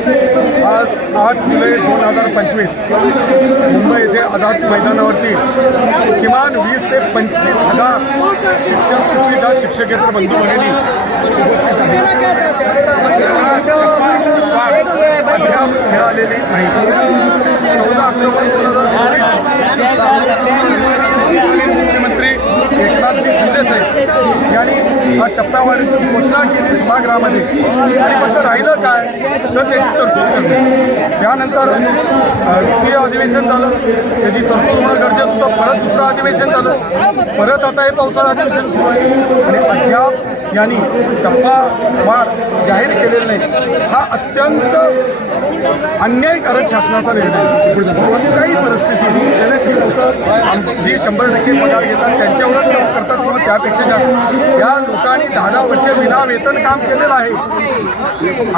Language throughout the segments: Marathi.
आज 8 जुलै 2025 मुंबई येथे आझाद मैदानावरती किमान 20 ते 25 हजार शिक्षक शिक्षिका शिक्षकेतर बंधू भगिनी उपस्थित आहेत. अद्याप मिळालेली नाही. 14 ऑक्टोबर 2024 मुख्यमंत्री एकनाथजी शिंदे साहेब यांनी हा टप्प्यावाढीची घोषणा केली सभागृहामध्ये आणि फक्त राहिलं काय तर त्याची तरतूद करणे. त्यानंतर वित्तीय अधिवेशन झालं, त्याची तरतूद होणं गरजेचं होतं. परत दुसरं अधिवेशन झालं, परत आता हे पावसाळा अधिवेशन सुरू आहे आणि अद्याप यांनी टप्पा वाढ जाहीर केलेला नाही. हा अत्यंत अन्यायकारक शासनाचा निर्णय. कोणत्याही परिस्थितीत जी 100% पगार घेतात त्यांच्यावरच काम करतात किंवा त्यापेक्षा जास्त या लोकांनी 10 वर्ष विना वेतन काम केलेलं आहे.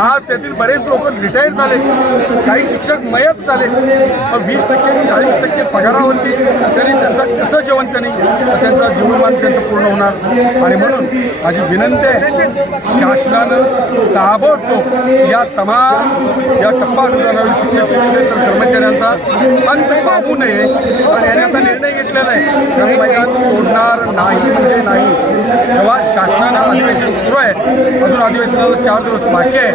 आज त्यातील बरेच लोक रिटायर झाले, काही शिक्षक मयत झाले. 20% 40% पगारावरती तरी त्यांचं कसं जेवण त्यांचा जीवनमान त्यांचं पूर्ण होणार. आणि म्हणून माझी विनंती आहे, शासनानं ताबडतोब या टप्पा अनुदानावरील शिक्षक शिक्षकेतर कर्मचाऱ्यांचा अंत पाहू नये आणि याचा निर्णय घेतलेला आहे. कारण मैदान सोडणार नाही म्हणजे नाही. तेव्हा शासनानं अधिवेशन सुरू आहे, अजून अधिवेशनाला 4 दिवस बाकी आहे.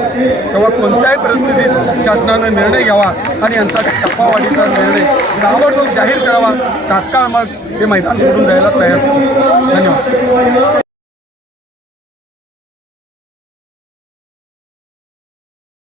तेव्हा कोणत्याही परिस्थितीत शासनानं निर्णय घ्यावा आणि यांचा टप्पावाढीचा निर्णय ताबडतोब जाहीर करावा. तात्काळ मग हे मैदान सोडून जायला तयार. धन्यवाद.